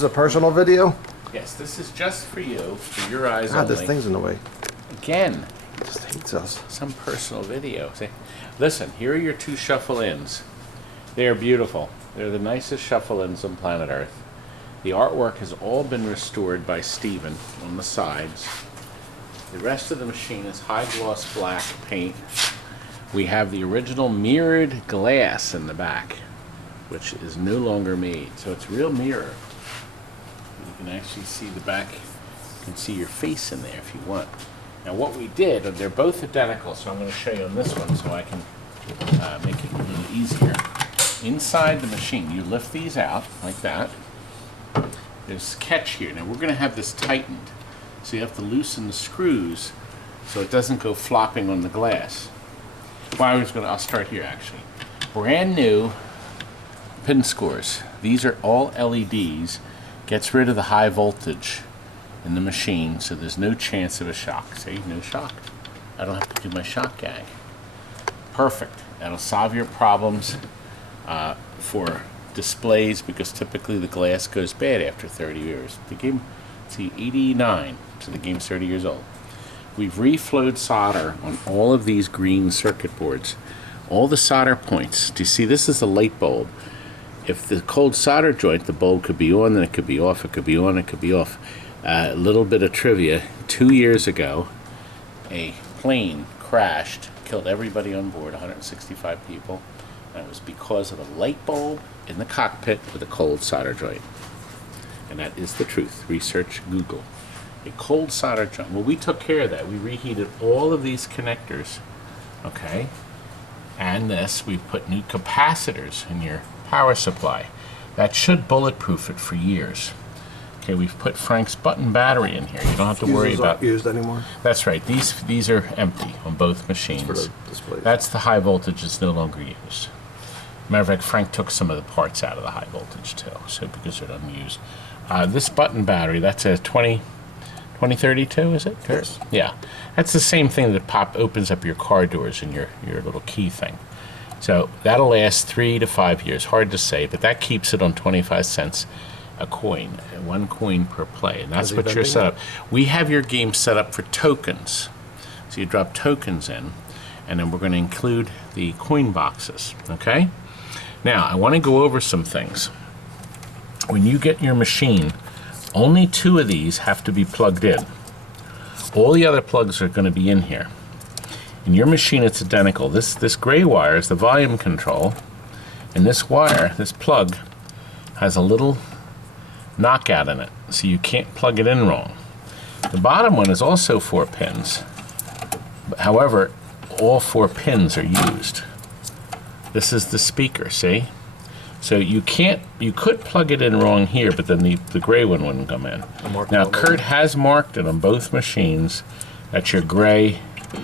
is a personal video? Yes, this is just for you, for your eyes God, only. this thing's in the way. Again, It just hates us. some personal video. See, listen, here are your two shuffle-ins. They are beautiful. They're the nicest shuffle-ins on planet Earth. The artwork has all been restored by Steven on the sides. The rest of the machine is high gloss black paint. We have the original mirrored glass in the back, which is no longer made. So it's real mirror. You can actually see the back. You can see your face in there if you want. Now what we did, they're both identical, so I'm going to show you on this one so I can make it a little easier. Inside the machine, you lift these out like that. There's a catch here. Now we're going to have this tightened, so you have to loosen the screws so it doesn't go flopping on the glass. Well, I'll start here actually. Brand new pin scores. These are all LEDs. Gets rid of the high voltage in the machine, so there's no chance of a shock. See, no shock. I don't have to do my shock gag. Perfect. That'll solve your problems for displays, because typically the glass goes bad after 30 years. The game, see, 89, so the game's 30 years old. We've reflowed solder on all of these green circuit boards. All the solder points. Do you see, this is a light bulb. If the cold solder joint, the bulb could be on, then it could be off, it could be on, it could be off. A little bit of trivia, 2 years ago, a plane crashed, killed everybody on board, 165 people, and it was because of a light bulb in the cockpit with a cold solder joint. And that is the truth. Research Google. A cold solder joint. Well, we took care of that. We reheated all of these connectors, okay? And this, we put new capacitors in your power supply. That should bulletproof it for years. Okay, we've put Frank's button battery in here. You don't have to worry about. Used anymore? That's right. These are empty on both machines. For the displays. That's the high voltage that's no longer used. Matter of fact, Frank took some of the parts out of the high voltage too, so because they're unused. This button battery, that's a 2032, is it? Yes. Yeah, that's the same thing that opens up your car doors and your little key thing. So that'll last 3 to 5 years. Hard to say, but that keeps it on 25 cents a coin, 1 coin per play, and that's what you're set up. We have your game set up for tokens. So you drop tokens in, and then we're going to include the coin boxes, okay? Now, I want to go over some things. When you get your machine, only 2 of these have to be plugged in. All the other plugs are going to be in here. In your machine, it's identical. This gray wire is the volume control, and this wire, this plug, has a little knockout in it, so you can't plug it in wrong. The bottom one is also 4 pins. However, all 4 pins are used. This is the speaker, see? So you could plug it in wrong here, but then the gray one wouldn't come in. Now, Kurt has marked it on both machines. That's your gray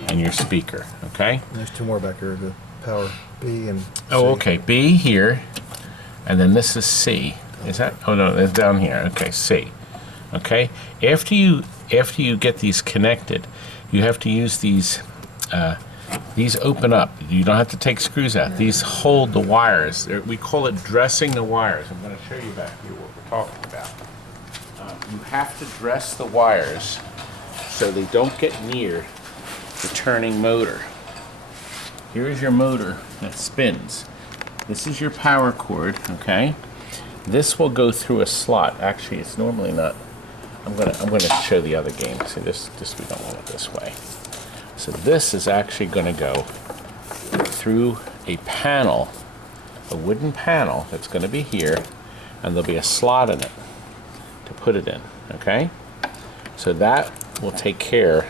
and your speaker, okay? And there's 2 more back here, the power B and C. Oh, okay, B here, and then this is C. Is that? Oh no, it's down here. Okay, C. Okay. After you get these connected, you have to use these. These open up. You don't have to take screws out. These hold the wires. We call it dressing the wires. I'm going to show you back here what we're talking about. You have to dress the wires so they don't get near the turning motor. Here is your motor that spins. This is your power cord. Okay. This will go through a slot. Actually, it's normally not. I'm gonna show the other game. See, this we don't want it this way. So this is actually going to go through a panel, a wooden panel that's going to be here, and there'll be a slot in it to put it in. Okay. So that will take care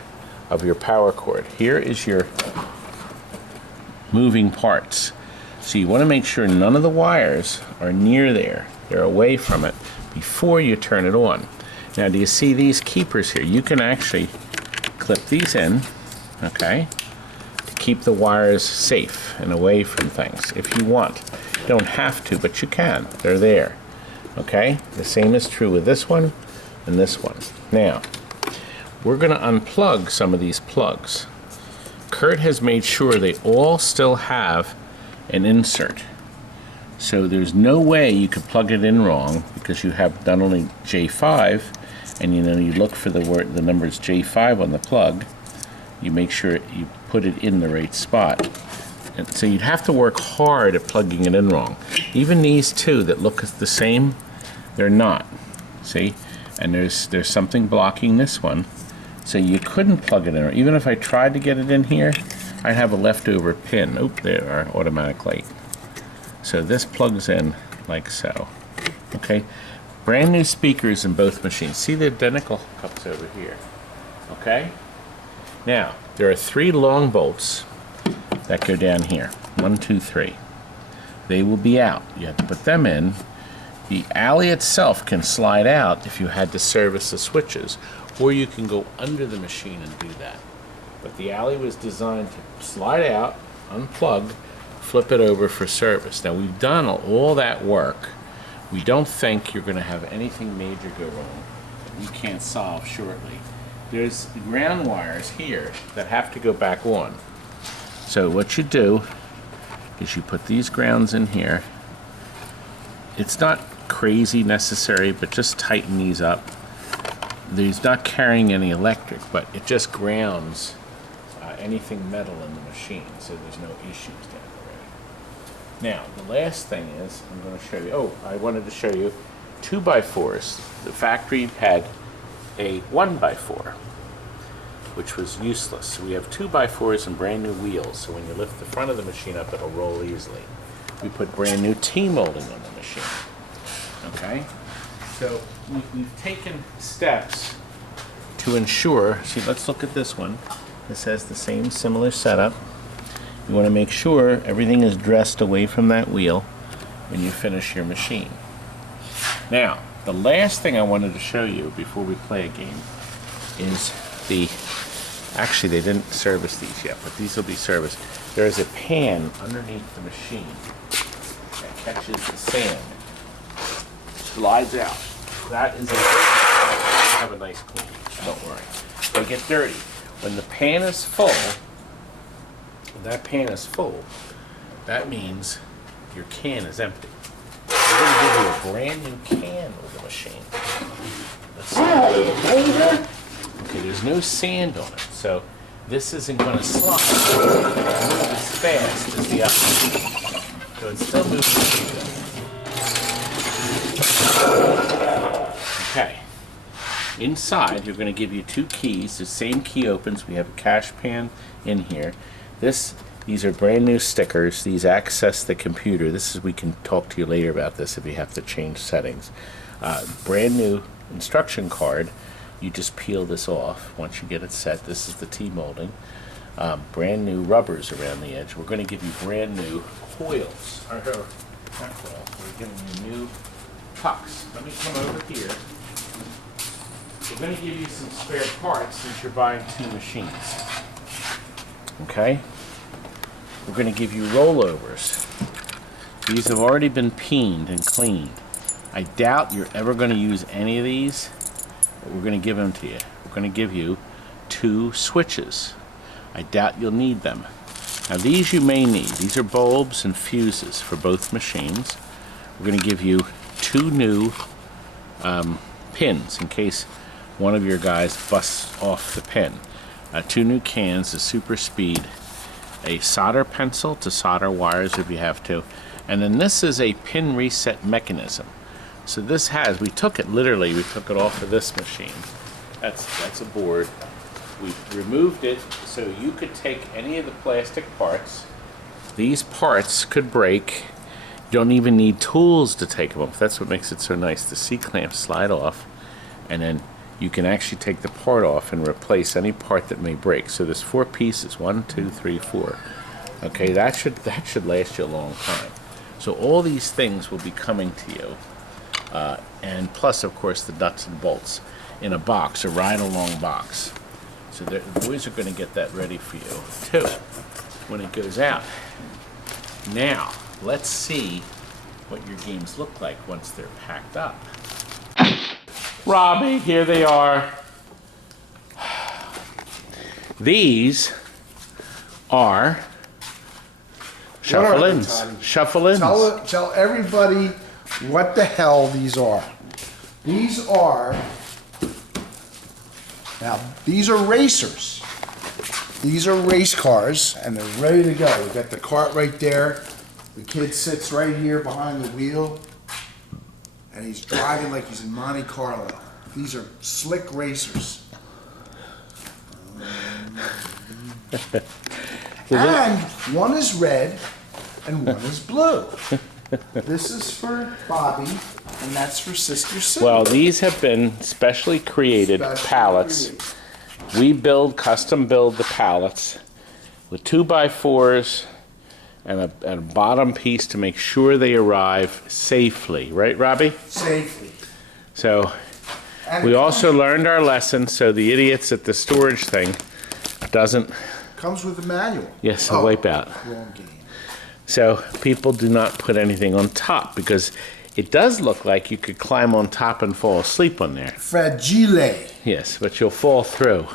of your power cord. Here is your moving parts. So you want to make sure none of the wires are near there. They're away from it before you turn it on. Now, do you see these keepers here? You can actually clip these in, okay, to keep the wires safe and away from things if you want. You don't have to, but you can. They're there, okay? The same is true with this one and this one. Now, we're going to unplug some of these plugs. Kurt has made sure they all still have an insert. So there's no way you could plug it in wrong because you have not only J5, and you look for the numbers J5 on the plug. You make sure you put it in the right spot. And so you'd have to work hard at plugging it in wrong. Even these two that look the same, they're not. See? And there's something blocking this one. So you couldn't plug it in. Even if I tried to get it in here, I'd have a leftover pin. Oop, there are automatic light. So this plugs in like so. Okay? Brand new speakers in both machines. See the identical cups over here. Okay? Now, there are 3 long bolts that go down here. 1, 2, 3. They will be out. You have to put them in. The alley itself can slide out if you had to service the switches, or you can go under the machine and do that. But the alley was designed to slide out, unplug, flip it over for service. Now we've done all that work. We don't think you're going to have anything major go wrong that we can't solve shortly. There's ground wires here that have to go back on. So what you do is you put these grounds in here. It's not crazy necessary, but just tighten these up. There's not carrying any electric, but it just grounds anything metal in the machine, so there's no issues down the road. Now, the last thing is, I'm going to show you, I wanted to show you 2x4s. The factory had a 1x4, which was useless. So we have 2x4s and brand new wheels, so when you lift the front of the machine up, it'll roll easily. We put brand new T-molding on the machine. Okay? So we've taken steps to ensure, see, let's look at this one. This has the same similar setup. You want to make sure everything is dressed away from that wheel when you finish your machine. Now, the last thing I wanted to show you before we play a game is actually they didn't service these yet, but these will be serviced. There is a pan underneath the machine that catches the sand, slides out. That is have a nice clean, don't worry. They get dirty. When the pan is full, that means your can is empty. We're going to give you a brand new can with the machine. Let's see. Okay, there's no sand on it, so this isn't going to slide. Move as fast as the other. So it's still moving. Okay. Inside, you're going to give you 2 keys. The same key opens. We have a cash pan in here. These are brand new stickers. These access the computer. We can talk to you later about this if you have to change settings. Brand new instruction card. You just peel this off once you get it set. This is the T-molding. Brand new rubbers around the edge. We're going to give you brand new coils. Not coils. We're giving you new pucks. Let me come over here. We're going to give you some spare parts since you're buying 2 machines. Okay? We're going to give you rollovers. These have already been peened and cleaned. I doubt you're ever going to use any of these, but we're going to give them to you. We're going to give you 2 switches. I doubt you'll need them. Now these you may need. These are bulbs and fuses for both machines. We're going to give you 2 new pins in case one of your guys busts off the pin. 2 new cans, a super speed, a solder pencil to solder wires if you have to, and then this is a pin reset mechanism. So this we took it off of this machine. That's a board. We removed it so you could take any of the plastic parts. These parts could break. You don't even need tools to take them off. That's what makes it so nice. The C-clamps slide off, and then you can actually take the part off and replace any part that may break. So there's 4 pieces, 1, 2, 3, 4. Okay, that should last you a long time. So all these things will be coming to you, and plus, of course, the nuts and bolts in a box, a ride-along box. So the boys are going to get that ready for you too when it goes out. Now, let's see what your games look like once they're packed up. Robbie, here they are. These are Shuffle-ins. Toddy? Shuffle-ins. Tell everybody what the hell these are. These are racers. These are race cars, and they're ready to go. We got the cart right there. The kid sits right here behind the wheel, and he's driving like he's in Monte Carlo. These are slick racers. And one is red, and one is blue. This is for Bobby, and that's for Sister Sue. Well, these have been specially created pallets. We custom build the pallets with 2x4s and a bottom piece to make sure they arrive safely. Right, Robbie? Safely. So we also learned our lesson so the idiots at the storage thing doesn't... Comes with a manual. Yes, a wipe out. Wrong game. So people do not put anything on top because it does look like you could climb on top and fall asleep on there. Fragile. Yes, but you'll fall through.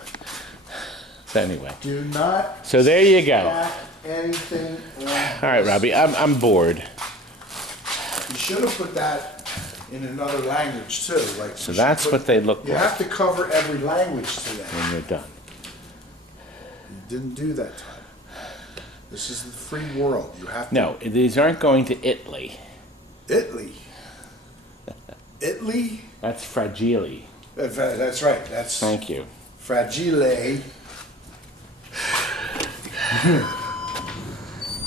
So anyway. Do not. So there you go. stack anything on. All right, Robbie, I'm bored. You should have put that in another language too. Like So that's what they look You like have to cover every language today. when you're done. You didn't do that time. This is the free world. You have to. No, these aren't going to Italy. Italy. Italy. That's fragile. That's right. That's Thank you. fragile.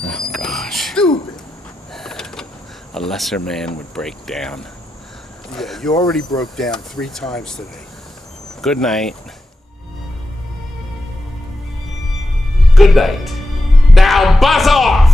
Oh, gosh. Stupid. A lesser man would break down. Yeah, you already broke down 3 times today. Good night. Good night. Now buzz off!